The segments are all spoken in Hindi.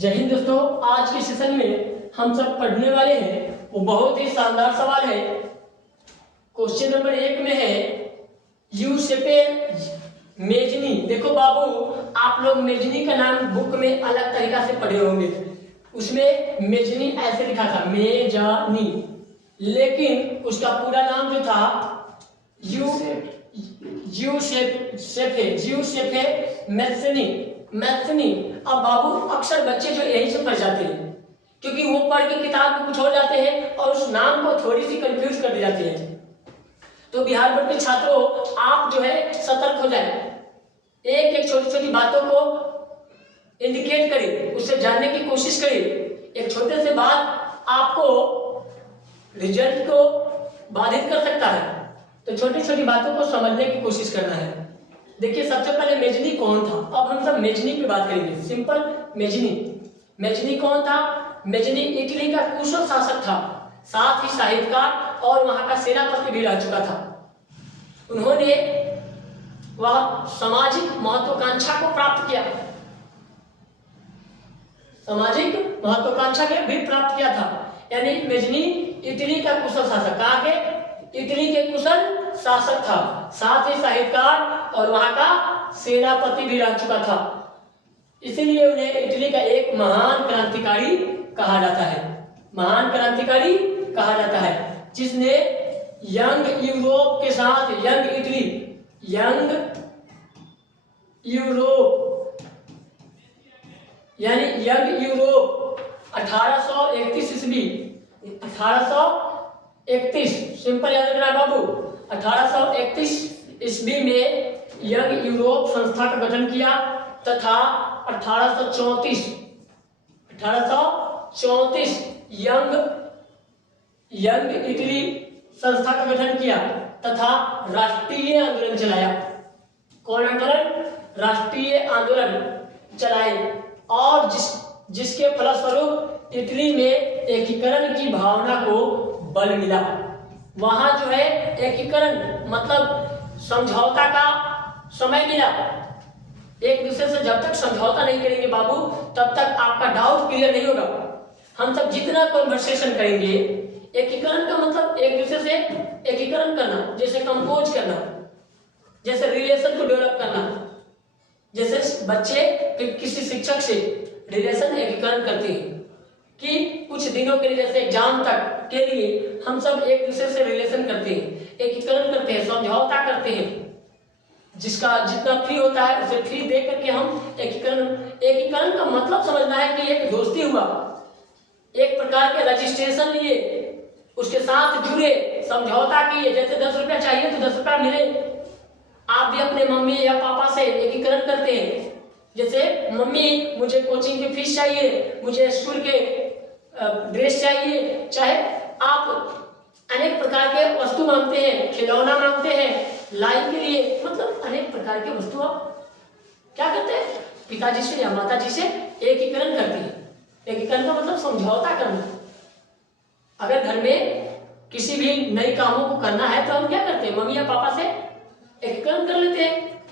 जय हिंद दोस्तों, आज के सेशन में हम सब पढ़ने वाले हैं वो बहुत ही शानदार सवाल है। क्वेश्चन नंबर 1 में है यूसेपे मेजनी। देखो बाबू, आप लोग मेजनी का नाम बुक में अलग तरीका से पढ़े होंगे, उसमें मेजनी ऐसे लिखा था मेजानी, लेकिन उसका पूरा नाम जो था यूसेपे मैथनी। अब बाबू अक्सर बच्चे जो यही से पढ़ जाते हैं, क्योंकि वो पढ़ के किताब में कुछ हो जाते हैं और उस नाम को थोड़ी सी कंफ्यूज कर दी जाती है। तो बिहार बोर्ड के छात्रों, आप जो है सतर्क हो जाए, एक एक छोटी छोटी बातों को इंडिकेट करें, उससे जानने की कोशिश करें। एक छोटे से बात आपको रिजल्ट को बाधित कर सकता है, तो छोटी छोटी बातों को समझने की कोशिश करना है। देखिए, सबसे पहले मेजनी कौन था। अब हम सब मेजनी पे बात करेंगे। सिंपल मेजनी कौन था? मेजनी इटली का कुशल शासक था, साथ ही साहित्यकार और वहां का सेनापति भी रह चुका था। उन्होंने वह सामाजिक महत्वाकांक्षा को प्राप्त किया, सामाजिक महत्वाकांक्षा के भी प्राप्त किया था। यानी मेजनी इटली का कुशल शासक, कहा के इटली के कुशल शासक था, साथ ही साहित्यकार और वहां का सेनापति भी रह चुका था। इसीलिए उन्हें इटली का एक महान क्रांतिकारी कहा जाता है, महान क्रांतिकारी कहा जाता है, जिसने यंग यूरोप के साथ यंग यूरोप 1831 ईस्वी 1831, सिंपल याद रखना बाबू, 1831 ईस्वी में यंग यूरोप संस्था का गठन किया तथा 1834 यंग इटली संस्था का गठन किया तथा राष्ट्रीय आंदोलन चलाया। कौन आंदोलन? राष्ट्रीय आंदोलन चलाए, और जिसके फलस्वरूप इटली में एकीकरण की भावना को बल मिला। वहां जो है एकीकरण मतलब समझौता का समय मिला। एक दूसरे से जब तक समझौता नहीं करेंगे बाबू, तब तक आपका डाउट क्लियर नहीं होगा। हम सब जितना कन्वर्सेशन करेंगे, एकीकरण का मतलब एक दूसरे से एकीकरण करना, जैसे कंपोज करना, जैसे रिलेशन को डेवलप करना, जैसे बच्चे किसी शिक्षक से रिलेशन एकीकरण करते हैं कि कुछ दिनों के लिए, जैसे एग्जाम तक के लिए हम सब एक दूसरे से रिलेशन करते हैं, एकीकरण करते हैं, समझौता करते हैं। जिसका जितना फी होता है उसे फी दे करके हम एकीकरण का मतलब समझना है कि एक दोस्ती हुआ, एक प्रकार के रजिस्ट्रेशन लिए, उसके साथ जुड़े, समझौता किए। जैसे 10 रुपया चाहिए तो 10 रुपया मिले। आप भी अपने मम्मी या पापा से एकीकरण करते हैं, जैसे मम्मी मुझे कोचिंग की फीस चाहिए, मुझे स्कूल के ड्रेस चाहिए, चाहे आप अनेक प्रकार के वस्तु मांगते हैं, खिलौना मांगते हैं लाइन के लिए, मतलब अनेक प्रकार के वस्तु आप क्या करते हैं? पिताजी से या माताजी से एकीकरण करते हैं। एकीकरण का मतलब समझौता करना। अगर घर में किसी भी नई कामों को करना है तो हम क्या करते हैं? मम्मी या पापा से एकीकरण कर लेते हैं,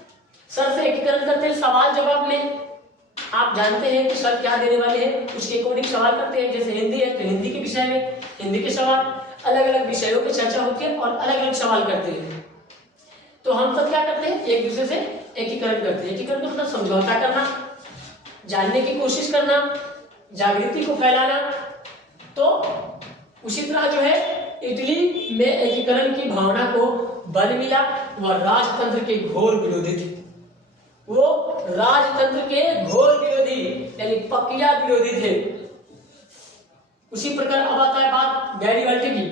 सर से एकीकरण करते हैं। सवाल जवाब में आप जानते हैं कि सर क्या देने वाले हैं, उसके अकॉर्डिंग सवाल करते हैं। जैसे हिंदी है तो हिंदी के विषय में हिंदी के सवाल, अलग अलग विषयों की चर्चा होती है और अलग अलग सवाल करते हैं। तो हम सब क्या करते हैं? एक दूसरे से एकीकरण करते हैं। एकीकरण का मतलब समझौता करना, जानने की कोशिश करना, जागृति को फैलाना। तो उसी तरह जो है इटली में एकीकरण की भावना को बल मिला। वह राजतंत्र के घोर विरोधी थे, वो राजतंत्र के घोर विरोधी यानी पकिया विरोधी थे। उसी प्रकार अब आता है बात गैरिबाल्टी की।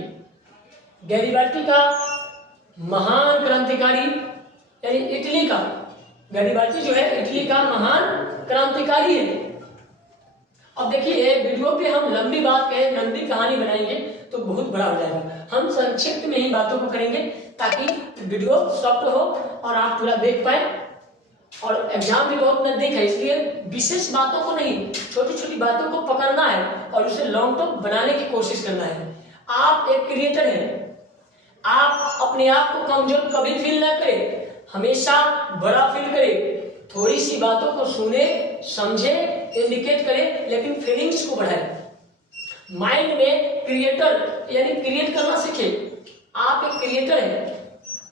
गैरिबाल्टी का महान क्रांतिकारी यानी इटली का, गैरिबाल्टी जो है इटली का महान क्रांतिकारी है। अब देखिए, वीडियो पे हम लंबी बात कहें, लंबी कहानी बनाएंगे तो बहुत बड़ा हो जाएगा। हम संक्षिप्त में ही बातों को करेंगे ताकि वीडियो सॉफ्ट हो और आप पूरा देख पाए। और एग्जाम भी बहुत नजदीक है, इसलिए विशेष बातों को नहीं, छोटी छोटी बातों को पकड़ना है और उसे लॉन्ग टर्म बनाने की कोशिश करना है। आप एक क्रिएटर हैं, आप अपने आप को कमजोर कभी फील ना करें, हमेशा बड़ा फील करें। थोड़ी सी बातों को सुने, समझे, इंडिकेट करे, लेकिन फीलिंग्स को बढ़ाए। माइंड में क्रिएटर यानी क्रिएट करना सीखे। आप एक क्रिएटर हैं,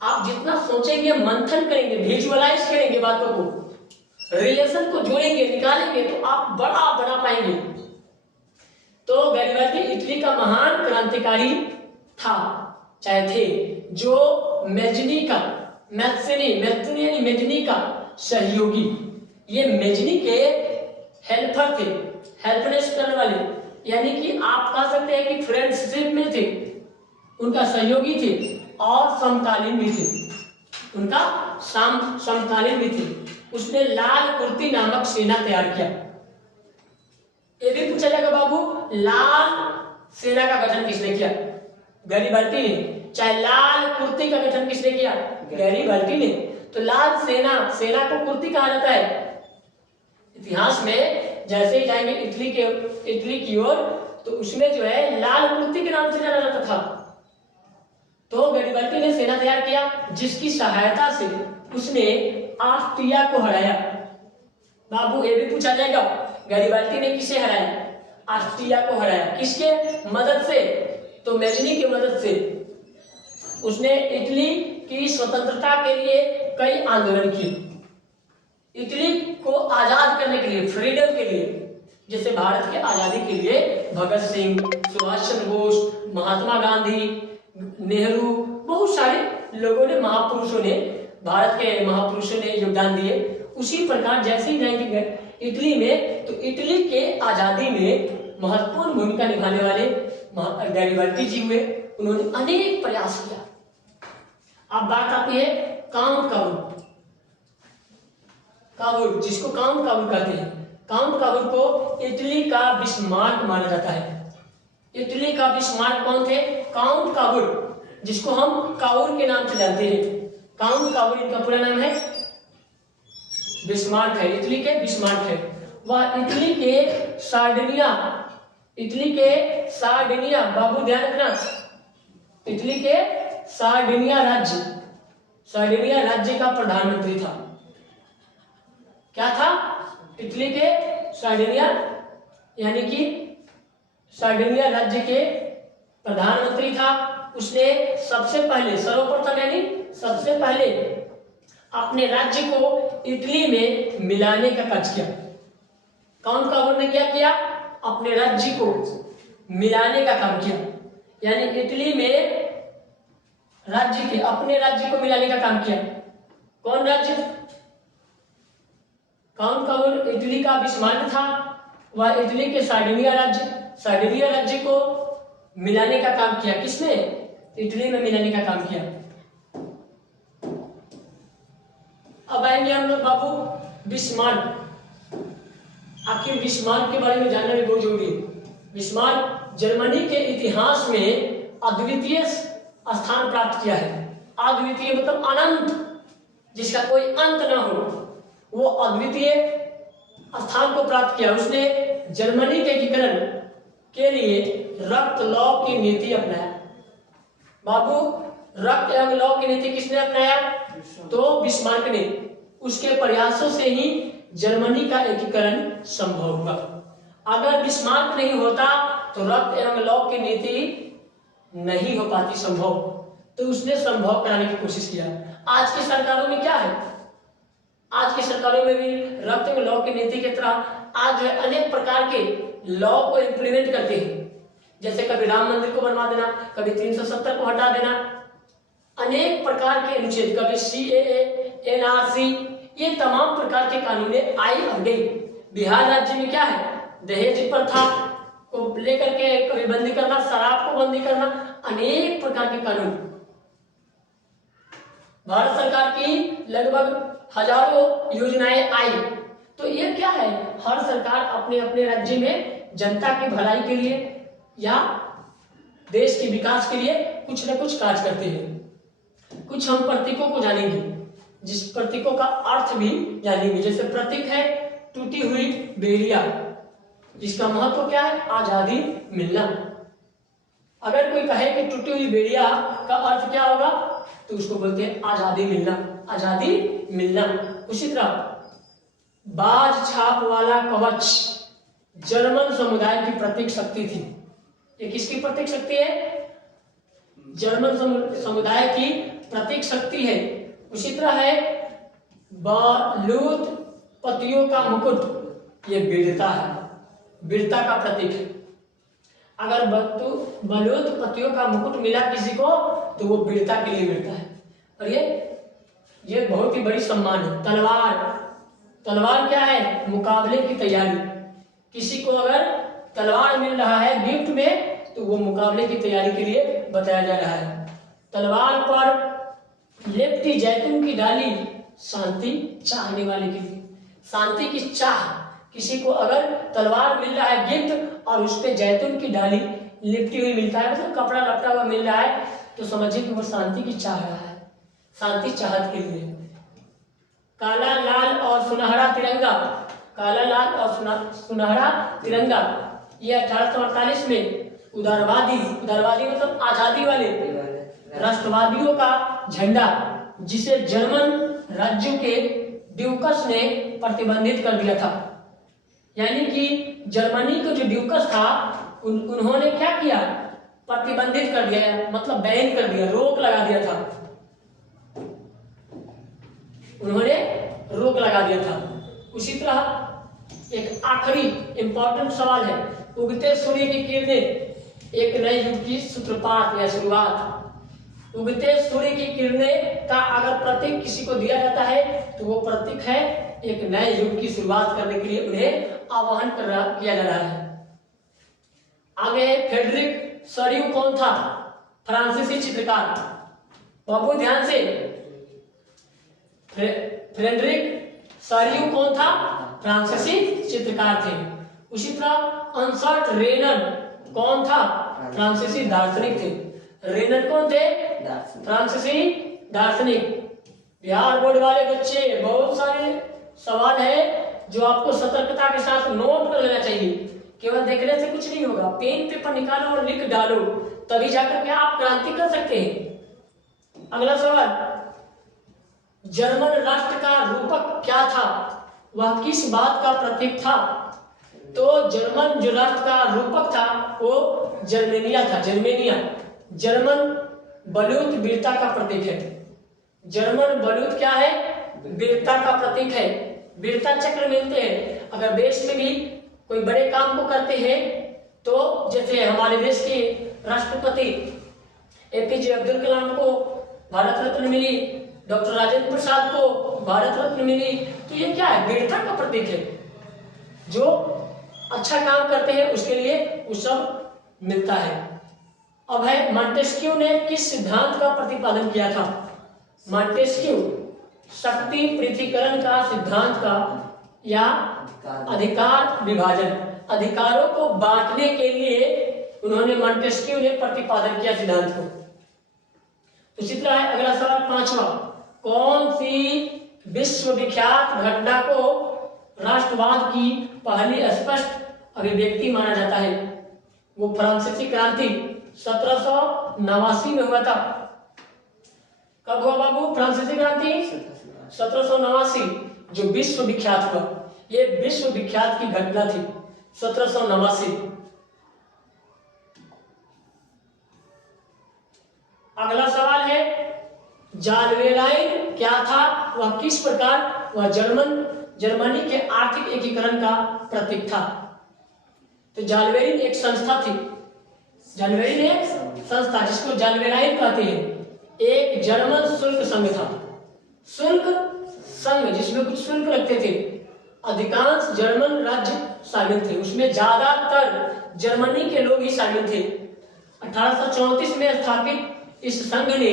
आप जितना सोचेंगे, मंथन करेंगे, विजुअलाइज करेंगे, बातों को, रिलेशन को जोड़ेंगे, निकालेंगे, तो आप बड़ा बना पाएंगे। तो गैरिबाल्दी इटली का महान क्रांतिकारी था, चाहे थे, जो मेजनी का सहयोगी, ये मेजनी के हेल्पर थे, हेल्पनेस करने वाले, यानी कि आप कह सकते हैं कि फ्रेंडशिप में थे, उनका सहयोगी थे और समकालीन भी थे, उनका समकालीन भी थे। उसने लाल कुर्ती नामक सेना तैयार किया। ये भी पूछा जाएगा बाबू, लाल सेना का गठन किसने किया? गैरिबाल्दी ने। चाहे लाल कुर्ती का गठन किसने किया? गैरिबाल्दी ने। तो लाल सेना को कुर्ती कहा जाता है। इतिहास में जैसे ही जाएंगे इटली की ओर, तो उसमें जो है लाल कुर्ती के नाम से जाना जाता था। तो गैरिबाल्दी ने सेना तैयार किया, जिसकी सहायता से उसने ऑस्ट्रिया को हराया। बाबू ये भी पूछा जाएगा, गैरिबाल्दी ने किसे हराया? ऑस्ट्रिया को हराया। किसके मदद से? तो मेजनी की मदद से। उसने इटली की स्वतंत्रता के लिए कई आंदोलन किए। इटली को आजाद करने के लिए, फ्रीडम के लिए, जैसे भारत के आजादी के लिए भगत सिंह, सुभाष चंद्र बोस, महात्मा गांधी, नेहरू, बहुत सारे लोगों ने, महापुरुषों ने, भारत के महापुरुषों ने योगदान दिए। उसी प्रकार जैसे ही जाएंगे इटली में, तो इटली के आजादी में महत्वपूर्ण भूमिका निभाने वाले गैरिबाल्दी जी हुए। उन्होंने अनेक प्रयास किया। अब बात आती है काउंट काबुल, जिसको काउंट काबुल कहते हैं। काउंट काबुल को इटली का बिस्मार्क माना जाता है। इटली का बिस्मार्क कौन थे? काउंट काबुल, जिसको हम काउर के नाम से जानते हैं। काउंट काबुल इनका पूरा नाम है, बिस्मार्क है, इटली के बिस्मार्क है। वह इटली के सार्डिनिया, बाबू ध्यान रखना, इटली के सार्डिनिया राज्य का प्रधानमंत्री था। क्या था? इटली के सार्डिनिया यानी कि सार्डिनिया राज्य के प्रधानमंत्री था। उसने सबसे पहले, सर्वप्रथम यानी सबसे पहले अपने राज्य को इटली में मिलाने का कार्य किया। काउंट काबुल ने क्या किया? अपने राज्य को मिलाने का काम किया, यानी इटली में अपने राज्य को मिलाने का काम किया। कौन राज्य? काउंट काबुल इटली का बिस्मार्क था। वह इटली के सार्डिनिया राज्य को मिलाने का काम किया। किसने? इटली में मिलाने का काम किया। अब आएंगे हम लोग बाबू बिस्मार्क। आखिर बिस्मार्क के बारे में जानना भी बहुत जरूरी है। बिस्मार्क जर्मनी के इतिहास में अद्वितीय स्थान प्राप्त किया है। अद्वितीय मतलब अनंत, जिसका कोई अंत ना हो, वो अद्वितीय स्थान को प्राप्त किया। उसने जर्मनी के एकीकरण के लिए रक्त लौ की नीति अपनाया। बाबू, रक्त एवं लौ की नीति किसने अपनाया? तो बिस्मार्क ने। उसके प्रयासों से ही जर्मनी का एकीकरण संभव हुआ। अगर बिस्मार्क नहीं होता तो रक्त एवं लौ की नीति नहीं हो पाती संभव। तो उसने संभव कराने की कोशिश किया। आज की सरकारों में क्या है? आज की सरकारों में भी रक्त एवं लौ की नीति की तरह आज जो है अनेक प्रकार के लॉ को इंप्लीमेंट करते हैं। जैसे कभी राम मंदिर को बनवा देना, कभी 370 को हटा देना, अनेक प्रकार के अनुच्छेद, कभी CAA, NRC, ये तमाम प्रकार के कानूनें आई और गई। बिहार राज्य में क्या है? दहेज प्रथा को लेकर के कभी बंदी करना, शराब को बंदी करना, अनेक प्रकार के कानून। भारत सरकार की लगभग हजारों योजनाएं आई। तो ये क्या है? हर सरकार अपने अपने राज्य में जनता की भलाई के लिए या देश के विकास के लिए कुछ न कुछ कार्य करते हैं। कुछ हम प्रतीकों को जानेंगे, जिस प्रतीकों का अर्थ भी जानेंगे। जैसे प्रतीक है टूटी हुई बेड़िया, जिसका महत्व क्या है? आजादी मिलना। अगर कोई कहे कि टूटी हुई बेड़िया का अर्थ क्या होगा, तो उसको बोलते हैं आजादी मिलना, आजादी मिलना। उसी तरह बाज छाप वाला कवच जर्मन समुदाय की प्रतीक शक्ति थी। ये किसकी प्रतीक शक्ति है? जर्मन समुदाय की प्रतीक शक्ति है। उसी तरह है बलूत पतियों का मुकुट, ये वीरता है, वीरता का प्रतीक है। अगर बलूत पतियों का मुकुट मिला किसी को तो वो वीरता के लिए मिलता है। और ये बहुत ही बड़ी सम्मान है। तलवार क्या है? मुकाबले की तैयारी। किसी को अगर तलवार मिल रहा है गिफ्ट में तो वो मुकाबले की तैयारी के लिए बताया जा रहा है। तलवार पर लिपटी जैतून की डाली, शांति चाहने वाले के लिए, शांति की चाह। किसी को अगर तलवार मिल रहा है गिफ्ट और उस पे जैतून की डाली लिपटी हुई मिलता है, मतलब कपड़ा लपटा हुआ मिल रहा है, तो समझिए कि वो शांति की चाह रहा है, शांति चाहत के लिए। काला लाल और सुनहरा तिरंगा, काला लाल और सुनहरा तिरंगा, ये 1848 में उदारवादी मतलब आजादी वाले राष्ट्रवादियों का झंडा, जिसे जर्मन राज्यों के ड्यूकस ने प्रतिबंधित कर दिया था। यानी कि जर्मनी का जो ड्यूकस था उन्होंने क्या किया? प्रतिबंधित कर दिया, मतलब बैन कर दिया, रोक लगा दिया था। उन्होंने रोक लगा दिया था। उसी तरह एक आखिरी इंपॉर्टेंट सवाल है, उगते सूर्य की किरणें एक नए युग की सूत्रपात या शुरुआत। उगते सूर्य की किरणें का अगर प्रतीक किसी को दिया जाता है तो वो प्रतीक है एक नए युग की शुरुआत करने के लिए उन्हें आह्वान किया जा रहा है। आगे फ्रेडरिक सरियू कौन था? फ्रांसीसी चित्रकार। बाबू ध्यान से, फ्रेडरिक सरियू कौन था? फ्रांसीसी चित्रकार थे। उसी तरह अंसर्ट रेनर कौन था? फ्रांसीसी दार्शनिक थे। रेनर कौन थे? फ्रांसीसी दार्शनिक। बिहार बोर्ड वाले बच्चे, बहुत सारे सवाल है जो आपको सतर्कता के साथ नोट कर लेना चाहिए। केवल देखने से कुछ नहीं होगा, पेन पेपर निकालो और लिख डालो, तभी जाकर के आप क्रांति कर सकते हैं। अगला सवाल, जर्मन राष्ट्र का रूपक क्या था? वह किस बात का प्रतीक था? तो जर्मन जो राष्ट्र का रूपक था वो जर्मेनिया था। जर्मन बलूत वीरता का प्रतीक है। जर्मन बलूत क्या है? वीरता का प्रतीक है। वीरता चक्र मिलते हैं। अगर देश में भी कोई बड़े काम को करते हैं तो जैसे हमारे देश के राष्ट्रपति एपीजे अब्दुल कलाम को भारत रत्न मिली, डॉक्टर राजेंद्र प्रसाद को भारत रत्न मिली, तो ये क्या है? वीरता का प्रतीक है। जो अच्छा काम करते हैं उसके लिए वो सब मिलता है। अब है मॉन्टेस्क्यू ने किस सिद्धांत का प्रतिपादन किया था? मॉन्टेस्क्यू शक्ति पृथ्वीकरण का सिद्धांत का या अधिकार विभाजन, अधिकारों को बांटने के लिए उन्होंने मॉन्टेस्क्यू ने प्रतिपादन किया सिद्धांत को। उसी तरह है अगला सवाल 5वां, कौन सी विश्वविख्यात घटना को राष्ट्रवाद की पहली स्पष्ट अभिव्यक्ति माना जाता है? वो फ्रांसीसी क्रांति 1789 में हुआ था। कब हुआ बाबू फ्रांसीसी क्रांति? 1789, जो विश्व विख्यात हुआ। ये विश्व विख्यात की घटना थी 1789। अगला सवाल है जालवेराइन क्या था? वह किस प्रकार वह जर्मनी के आर्थिक एकीकरण का प्रतीक था? तो जालवेरिन एक संस्था थी। जालवेरिन एक संस्था जिसको जालवेराइन कहते हैं, एक जर्मन शुल्क संघ था। शुल्क संघ जिसमें कुछ शुल्क लगते थे। अधिकांश जर्मन राज्य शामिल थे, उसमें ज्यादातर जर्मनी के लोग ही शामिल थे। 1834 में स्थापित इस संघ ने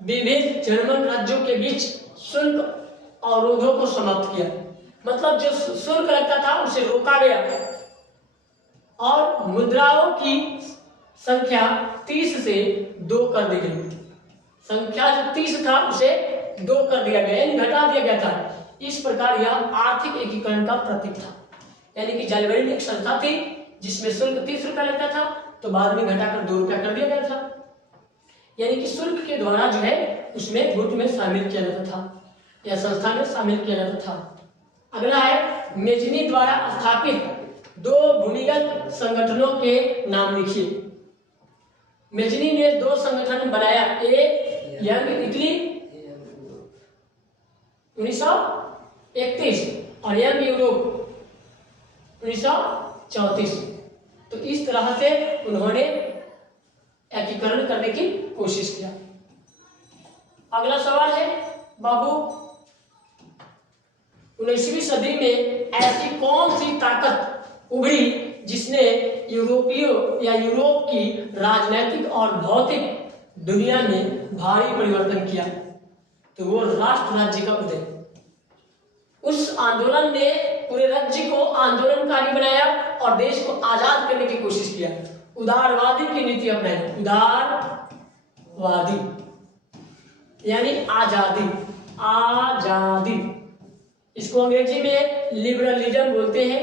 विविध जर्मन राज्यों के बीच शुल्क अवरोधों को समाप्त किया। मतलब जो शुल्क लगता था उसे रोका गया और मुद्राओं की संख्या 30 से 2 कर दी गई। संख्या जो 30 था उसे 2 कर दिया गया, यानी घटा दिया गया था। इस प्रकार यह आर्थिक एकीकरण का प्रतीक था। यानी कि जालवेरिन एक संस्था थी जिसमें शुल्क 30 रुपया लगता था, तो बाद में घटाकर 2 रुपया कर दिया गया था। यानी कि शुल्क के द्वारा जो है उसमें गुट में शामिल किया जाता था या संस्था में शामिल किया जाता था। अगला है मेजनी द्वारा स्थापित 2 भूमिगत संगठनों के नाम लिखिए। मेजनी ने 2 संगठन बनाया, ए यंग इटली 1931 और यंग यूरोप 1934। तो इस तरह से उन्होंने एकीकरण करने की कोशिश किया। अगला सवाल है बाबू, 19वीं सदी में ऐसी कौन सी ताकत उभरी जिसने यूरोपियों या यूरोप की राजनीतिक और भौतिक दुनिया में भारी परिवर्तन किया? तो वो राष्ट्र राज्य का उदय। उस आंदोलन ने पूरे राज्य को आंदोलनकारी बनाया और देश को आजाद करने की कोशिश किया। उदारवादी की नीति अपनाई, उदारवादी यानी आजादी, आजादी। इसको अंग्रेजी में लिबरलिज्म बोलते हैं,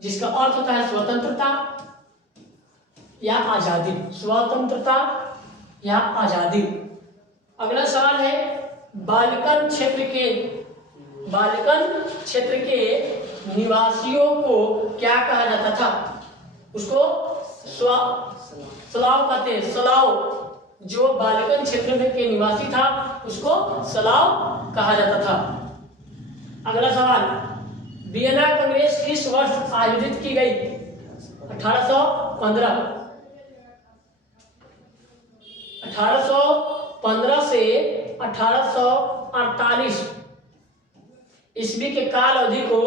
जिसका अर्थ होता है स्वतंत्रता या आजादी, स्वतंत्रता या आजादी। अगला सवाल है बाल्कन क्षेत्र के निवासियों को क्या कहा जाता था? उसको स्लाव कहते हैं, स्लाव। जो बाल्कन क्षेत्र में के निवासी था उसको स्लाव कहा जाता था। अगला सवाल, वियना कांग्रेस किस वर्ष आयोजित की गई? 1815। 1815 से 1848 ईस्वी के काल अवधि को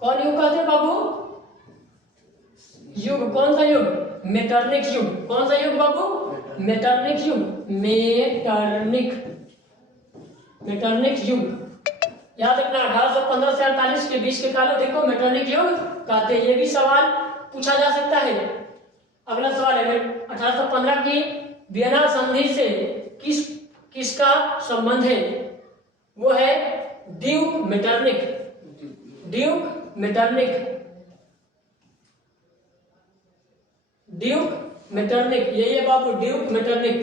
कौन युग कहते हैं बाबू? युग। कौन सा युग? मेटरनिक युग। कौन सा युग बाबू? मेटरनिक युग। मेटरनिक युग याद रखना। 1815 से 48 के बीच के काल अवधि को मेटरनिक युग कहते हैं। ये भी सवाल पूछा जा सकता है। अगला सवाल है 1815 की वियना संधि से किसका संबंध है? वो है ड्यूक मेटरनिक। ड्यूक मेटरनिक यही है बाबू, ड्यूक मेटरनिक,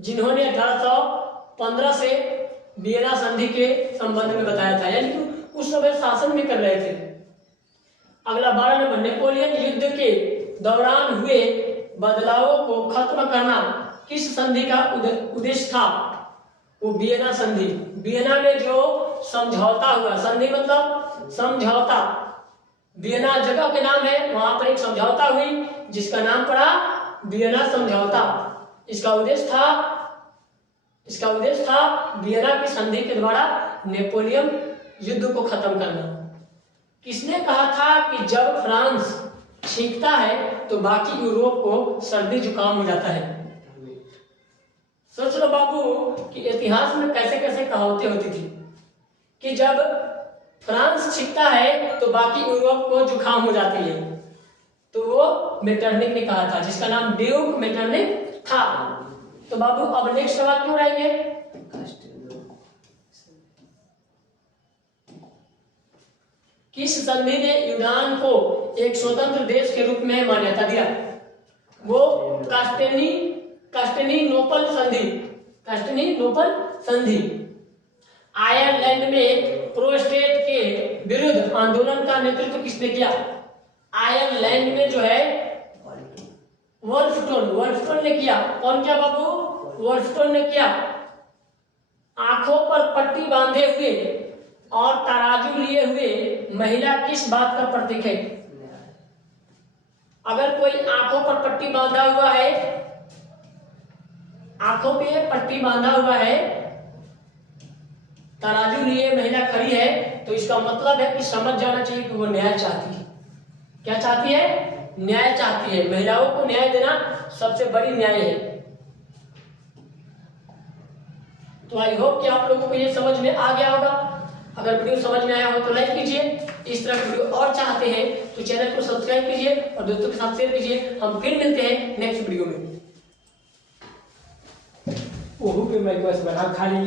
जिन्होंने 1815 से वियना संधि के संबंध में बताया था, यानी कि उस समय शासन भी कर रहे थे। अगला 12 नंबर, नेपोलियन युद्ध के दौरान हुए बदलावों को खत्म करना किस संधि का उद्देश्य था? वो वियना संधि। वियना में जो समझौता हुआ, संधि मतलब समझौता, वियना जगह के नाम है, वहां पर एक समझौता हुई जिसका नाम पड़ा वियना समझौता। इसका उद्देश्य था वियना की संधि के द्वारा नेपोलियन युद्ध को खत्म करना। किसने कहा था कि जब फ्रांस छींकता है तो बाकी यूरोप को सर्दी जुकाम हो जाता है? सोच लो बाबू कि इतिहास में कैसे कैसे कहावतें होती थी कि जब फ्रांस छींकता है तो बाकी यूरोप को जुकाम हो जाती है। तो वो मेटरनिक ने कहा था, जिसका नाम ड्यूक मेटरनिक था। तो बाबू अब नेक्स्ट सवाल क्यों रहेंगे? किस संधि ने यूनान को एक स्वतंत्र देश के रूप में मान्यता दिया? वो कास्टेनिनोपल संधि। आयरलैंड में प्रोस्टेट के विरुद्ध आंदोलन का नेतृत्व किसने किया? आयरलैंड में जो है वुल्फस्टोन ने किया। कौन किया बाबू? वुल्फस्टोन ने किया। आंखों पर पट्टी बांधे हुए और तराजू लिए हुए महिला किस बात का प्रतीक है? अगर कोई आंखों पर पट्टी बांधा हुआ है, आंखों पे पट्टी बांधा हुआ है, तराजू लिए महिला खड़ी है, तो इसका मतलब है कि समझ जाना चाहिए कि वो न्याय चाहती है। क्या चाहती है? न्याय चाहती है। महिलाओं को न्याय देना सबसे बड़ी न्याय है। तो आई होप कि आप लोगों को ये समझ में आ गया होगा। अगर वीडियो समझ में आया हो तो लाइक कीजिए। इस तरह की वीडियो और चाहते हैं तो चैनल को सब्सक्राइब कीजिए और दोस्तों के साथ शेयर कीजिए। हम फिर मिलते हैं नेक्स्ट वीडियो में। ओहो के मैं बस बना खाली